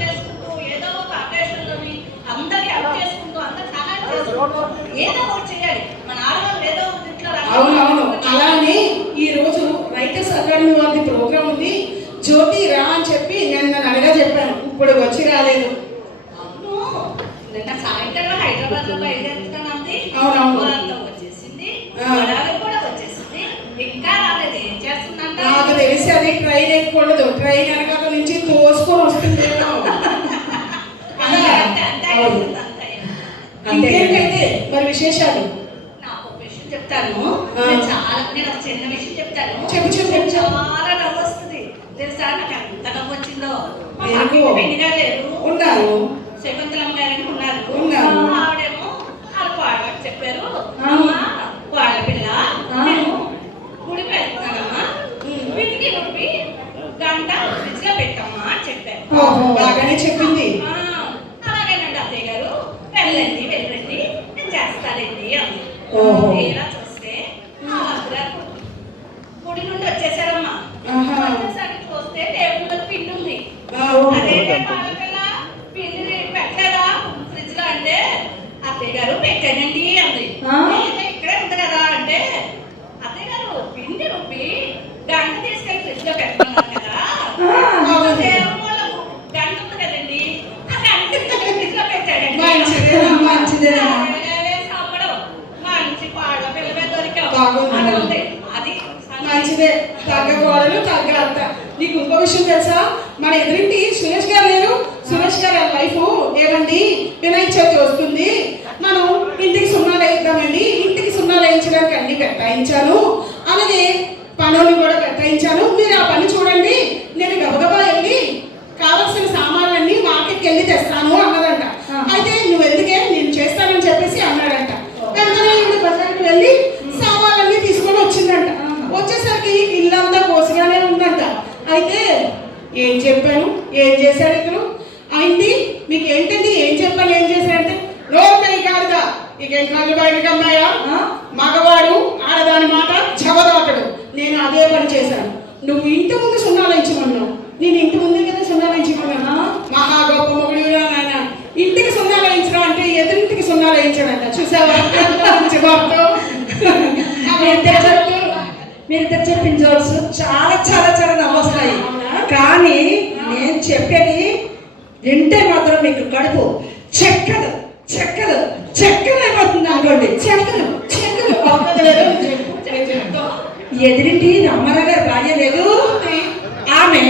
చేసుకుంటూ ఏదో ఒక అకేషన్లోని అందరికి హెల్ప్ చేసుకుంటూ అందరు సహాయం చేసుకుంటూ ఏదో ఒకటి చేయాలి. మన ఆడవాళ్ళు ఏదో ఒకటి ఇంట్లో. అవునవును. అలానే ఈ రోజు రైటర్స్ అకాడమీ వారి ప్రోగ్రామ్ ఉంది. జ్యోతి రా అని చెప్పి నేను అడగా చెప్పాను, ఇప్పుడు వచ్చి రాలేదు. నిన్న సాయంత్రం హైదరాబాద్ లో బయలుదేరుతున్నానంది. అవునవును వచ్చేసింది, కూడా వచ్చేసింది, ఇంకా రాలేదు. ఏం చేస్తుందంట నాకు తెలిసి అది ట్రైన్ ఎక్కకూడదు, ట్రైన్ వెనకాల నుంచి తోసుకొని వస్తుంది. ఇంకేంటైతే మరి విశేషాలు నాకు ఒక విషయం చెప్తాను. చాలా నేను ఒక చిన్న విషయం చెప్తాను. చెప్పు చెప్పు. చాలా నవ్వు వస్తుంది తెలుసా. నాకు ఎంత నవ్వు వచ్చిందో. పెళ్లిగా లేరు ఉన్నారు, శకుంతలమ్మ గారు ఉన్నారు. ఆవిడేమో వాళ్ళ పాడవాడు చెప్పారు, వాళ్ళ పిల్ల నేను గుడి పెడుతున్నానమ్మా, వీటికి రుబ్బి గంట ఫ్రిడ్జ్ లో పెట్టమ్మా అని చెప్పారు. బాగానే చెప్పింది. అలాగేనండి అత్తయ్య గారు, వెళ్ళండి వెళ్ళండి నేను చేస్తానండి అంది. ఇలా చూస్తే గుడి నుండి వచ్చేసారమ్మా. వచ్చేసరికి చూస్తే టేబుల్ పిండి ఉంది. అదే వాళ్ళ పిండి పెట్టలేదా ఫ్రిడ్జ్ లో అంటే అత్తయ్య గారు పెట్టానండి అంది. ఇక్కడే ఉంది కదా అంటే అత్తయ్య గారు పిండి రుబ్బి గంట తీసుకెళ్ళి ఫ్రిడ్జ్ లో పెట్టుకున్నారు కదా, గంట ఉంది కదండి ఆ గంట ఫ్రిడ్జ్ లో పెట్టాడండి. మంచి పాళ్ళ పిల్లమే దొరికావు. అది మంచిదే, తగ్గ గోడలు తగ్గ అత్త. నీకు ఇంకో విషయం తెలుసా, మన ఎదురింటి సురేష్ గారు లేరు, సురేష్ గారు వైఫ్ ఏమండి వినాయక చవితి వస్తుంది, మనం ఇంటికి సున్నాలు వేద్దామండి, ఇంటికి సున్నాలు వేయించడానికి అన్ని పెట్టాయించాను, అలాగే పనులు కూడా పెట్టాయించాను, మీరు ఆ పని చూడండి, నేను గబగబా వెళ్ళి కావాల్సిన సామాన్లన్నీ మార్కెట్కి వెళ్ళి తెస్తాను అన్నదంట. అయితే నువ్వు ఎందుకే నేను చేస్తానని చెప్పేసి అన్నాడంట. వెంటనే ఈవిడ బజార్కి వెళ్ళి సామాన్లన్నీ తీసుకొని వచ్చిందంట. వచ్చేసరికి ఇల్లంతా కోసిగానే ఉందంట. అయితే ఏం చెప్పాను, ఏం చేశాడు ఇతను అయింది, మీకు ఏంటండి ఏం చెప్పాను ఏం చేశాడంటే, రోడ్డు కాదుగా ఇక కళ్ళు బయటకు అమ్మాయా, మగవాడు ఆడదాని మాట జవదాటడు. నేను అదే పని చేశాను. నువ్వు ఇంటి ముందు సున్నాలు ఇచ్చమన్నావు, నేను ఇంటి ముందే కదా సున్నాలు ఇచ్చమన్నా. మహా గొప్ప మొగుడు ఆయన ఇంటికి సున్నాలు వేయించడం అంటే ఎదురింటికి సున్నాలు వేయించాడంట. చూసావా మీరిద్దరు చెప్పిన జోక్స్ చాలా చాలా చాలా నవ్వొస్తాయి. కానీ నేను చెప్పేది వింటే మాత్రం మీకు కడుపు చెక్కదు చెక్కదు చెక్కలు అయిపోతుంది అనుకోండి. చెక్కలు ఎదిరింటి రామారావు గారు భార్య లేదు, ఆమె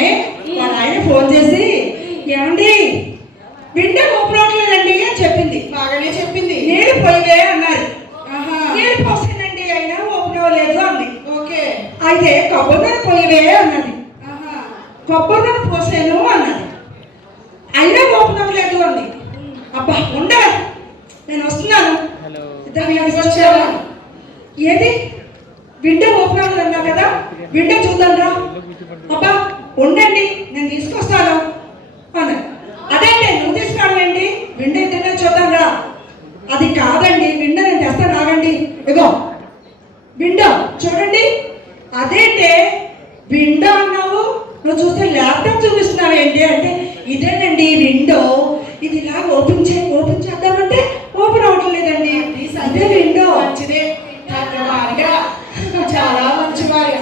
వాళ్ళ ఆయన ఫోన్ చేసి ఏమండి బిడ్డ ఊపిరట్లేదండి అని చెప్పింది. బాగానే చెప్పింది. నీళ్ళు పోయివే అన్నారు. నీళ్ళు పోసానండి అయినా ఊపిరలేదు అంది. ఓకే. అయితే కొబ్బరి మీద పోయివే అన్నది. కొబ్బరి మీద పోసాను అన్నది. అయినా ఊపిరలేదు అంది. అబ్బా ఉండవే నేను వస్తున్నాను, ఇద్దరు వచ్చావా, ఏది బిడ్డ ఊపిరాలు అన్నా కదా, బిడ్డ చూద్దాంరా, అబ్బా ఉండండి నేను తీసుకొస్తాను అన్నది. అదేంటి నువ్వు తీసుకురావండి, బిడ్డ ఇద్దరినే చూద్దాంరా. అది కాదండి బిడ్డ నేను తెస్తాను రాగండి, ఇగో బిడ్డ చూడండి. అదేంటే బిడ్డ అన్నావు, నువ్వు చూస్తే ల్యాప్టాప్ చూపిస్తున్నావు ఏంటి అంటే, ఇదేనండి విండో, ఇది ఇలా ఓపెన్ చేద్దామంటే ఓపెన్ అవ్వట్లేదండి, అదే విండో. మంచిదే, చాలా మంచి భార్య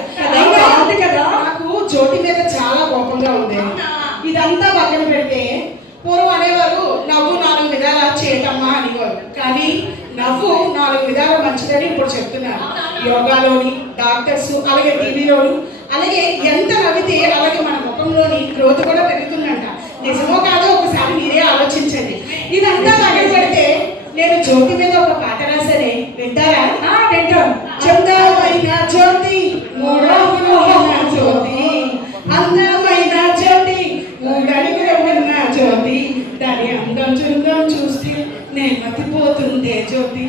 కదా. నాకు జ్యోతి మీద చాలా కోపంగా ఉంది. ఇదంతా పక్కన పెడితే పూర్వం అనేవారు నవ్వు 4 విధాల చేయటమ్మా అనేవారు, కానీ నవ్వు 4 విధాలు మంచిదని ఇప్పుడు చెప్తున్నారు. యోగాలోని డాక్టర్స్, అలాగే టీవీలోను, అలాగే ఎంత నవ్వితే అలాగే మన ముఖంలోని గ్రోత్ కూడా పెరుగుతుందంట. నిజమో కాదో ఒకసారి మీరే ఆలోచించండి. ఇదంతా పక్కన పెడితే నేను జ్యోతి మీద ఒక పాట రాసరే, వింటారా? వింటాం. అందమైన జ్యోతి జ్యోతి, అందమైన జ్యోతి, 3 అడుగులు ఉన్న జ్యోతి, దాని అందం చుందం చూస్తే నేను మతిపోతుందే జ్యోతి.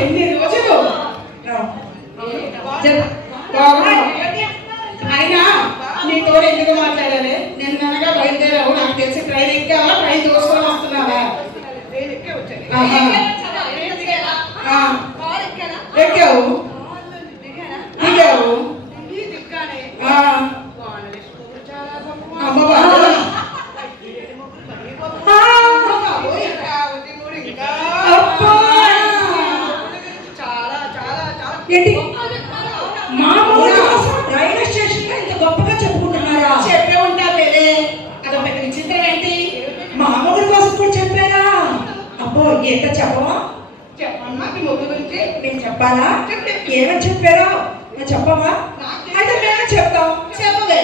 ఎన్ని రోజులు అయినా నీతో ఎందుకు మాట్లాడాలి? నేను కనుక బయలుదేరావు, నాకు తెలిసి ట్రైన్ ఎక్కావా, ట్రైన్ దోసుకొని వస్తున్నావా? ఎక్కావు. ఏంటి మా ఊరి కోసం రైల్వే స్టేషన్ లో ఇంత గొప్పగా చెప్పుకుంటున్నారా? చెప్పే ఉంటారు లేదే, అదొక పెద్ద విచిత్రం ఏంటి? మా ఊరి కోసం కూడా చెప్పారా? అబ్బో ఏంటో చెప్పవా? చెప్పమ్మా మీ మొగ్గు గురించి. నేను చెప్పాలా? ఏమని చెప్పారో నువ్వు చెప్పవా? అయితే మేము చెప్తాం. చెప్పవే.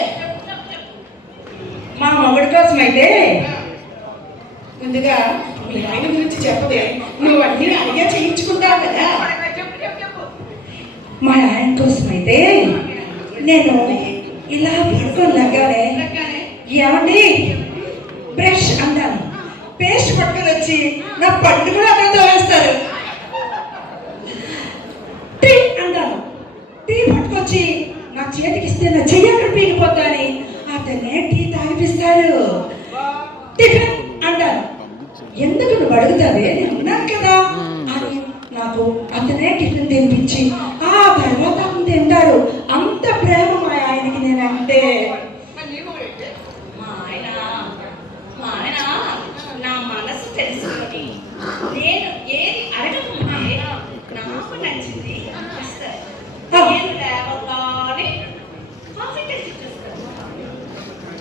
మా మొగుడి కోసం అయితే ముందుగా మీ ఆయన గురించి చెప్పదే, నువ్వు అన్ని అడిగే చేయించుకుంటావు కదా. మా ఆయన కోసం అయితే నేను ఇలా పడుకొని లగ్గానే ఏమండి బ్రష్ అంటాను, పేస్ట్ పట్టుకొని వచ్చి నా పండు కూడా అతనితో వేస్తారు. టీ అంటాను, టీ పట్టుకొచ్చి నా చేతికి ఇస్తే నా చెయ్యి అక్కడ పీకిపోతాని అతనే టీ తాగిపిస్తాడు. టిఫిన్ అంటాను, ఎందుకు నువ్వు అడుగుతావే, నేను ఉన్నాను కదా అని నాకు అతనే టిఫిన్ తినిపించి ఆ తర్వాత అతను తింటాడు. అంత ప్రేమ మా ఆయనకి నేనంటే. మా ఆయన నా మనసు తెలుసుకొని నేను ఏది అడగకుంటే నాకు నచ్చింది ఇస్తారు. నేను లేవగానే కాఫీ తెచ్చి ఇచ్చేస్తాను.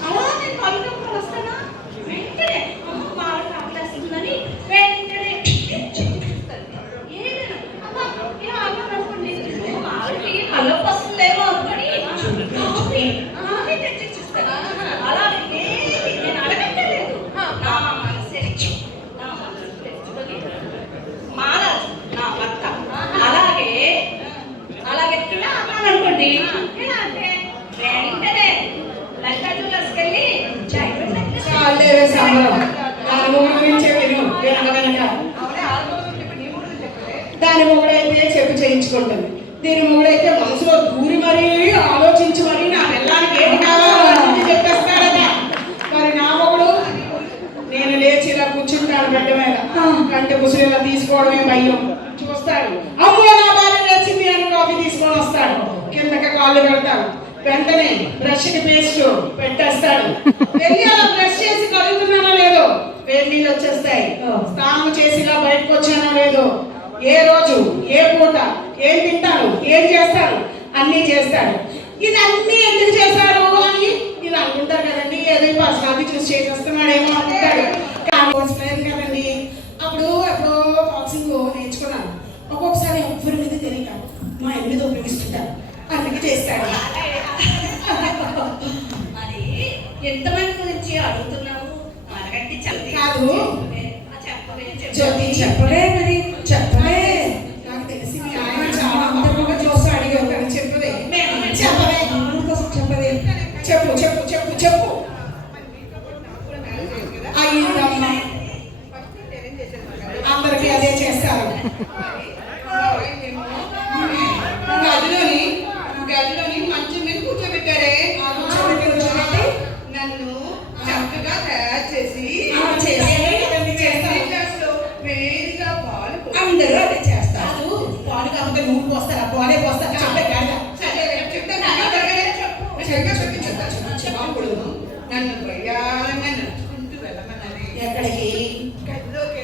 అలా నేను కవితప్పుడు వస్తానా వెంటనే అమ్మ బాగా కాకలేస్తుందని వెంటనే ఏదైనా అమ్మ ఏ అన్నం అనుకోండి మావిడికి కళ్ళొప్పి వస్తుందేమో అనుకొని కాఫీ తెచ్చి ఇచ్చేస్తాను. అలా ఏది నేను అడగక్కర్లేదు. నా మనసు తెచ్చుకొని మారాజు నా భర్త అలాగే ఇలా అన్నాను అనుకోండి, ఎలా అంటే వెంటనే లలితా జ్యువెలర్స్కెళ్ళి చాయ్ పెట్టండి. చాలేవే సంబరం. దాని మొగుడు గురించే వెనక దాని మొగుడైతే చెప్పు చేయించుకుంటుంది. దీని మొగుడైతే మనసులో దూరి మరీ ఆలోచించి మరీ నా పిల్లానికి ఏం కావాలని చెప్పేస్తాడట. మరి నా మొగుడు నేను లేచి ఇలా కూర్చుంటాను బిడ్డ మీద, కంటి ముసులు ఇలా తీసుకోవడమే భయం. చూస్తాడు, అమ్మో నా భార్య లేచింది అని కాఫీ తీసుకొని వస్తాడు. కిందకి కాళ్ళు పెడతాడు, వెంటనే బ్రష్ కి పేస్ట్ పెట్టేస్తాడు. వెళ్ళి అలా బ్రష్ చేసి కలుగుతున్నానో లేదో వేడి నీళ్ళు వచ్చేస్తాయి. స్నానం చేసిగా బయటకు వచ్చానో లేదో, ఏ రోజు ఏ పూట ఏం తింటాను ఏం చేస్తాను అన్నీ చేస్తాడు. ఇదన్నీ ఎందుకు చేశారు అని ఇలా అనుకుంటారు కదండి. ఏదో పర్సనాలిటీ చూసి చేసేస్తున్నాడేమో అనుకుంటాడు. కానీ లేదు కదండి. అప్పుడు ఎప్పుడో బాక్సింగ్ నేర్చుకున్నాను. ఒక్కొక్కసారి ఎవ్వరి మీద తెలియక మా ఇంటి మీద ఉపయోగిస్తుంటారు, అందుకే చేస్తాడు. మరి ఎంతమంది గురించి అడుగుతున్నావు? అడగండి కాదు. చెప్పవే జ్యోతి చెప్పలే, మరి చెప్పలే. నాకు తెలిసి మీ ఆయన చాలా అందంగా చూసి అడిగారు కానీ చెప్పవే. చెప్పవే కోసం చెప్పవే. చెప్పు చెప్పు చెప్పు చెప్పు. అయ్యిందమ్మా, అందరికీ అదే చేస్తారు. గదిలోని మంచం మీద కూర్చోబెట్టారే. నన్ను చక్కగా తయారు చేసి వేడిగా పాలు అందరూ అదే చేస్తారు. పాలు కాకపోతే నువ్వు పోస్తారా? పాలే పోస్తారా? చెప్పే కాదా? నన్ను ప్రయాణంగా నడుచుకుంటూ వెళ్ళమన్నది. ఎక్కడికి? గదిలోకి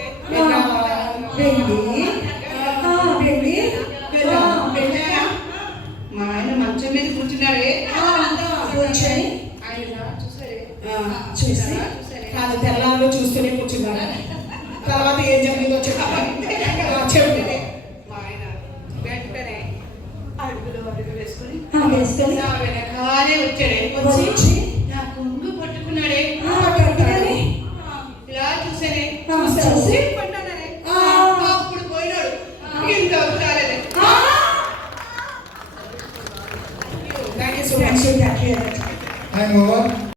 వెళ్ళారా? మా ఆయన మంచం మీద కూర్చున్నారే. ఆయన చూసారే, చూసి కాదు తెల్లారు చూస్తూనే కూర్చున్నాను. తర్వాత ఏం జరిగిందో చెప్పు. మా ఆయన వెంటనే అడుగులు వేసుకుని వేసుకొని నా వెనకాలే వచ్చాడే. వచ్చి నా కొంగు పట్టుకున్నాడే. పట్టుకొని ఇలా చూసానే. చూసి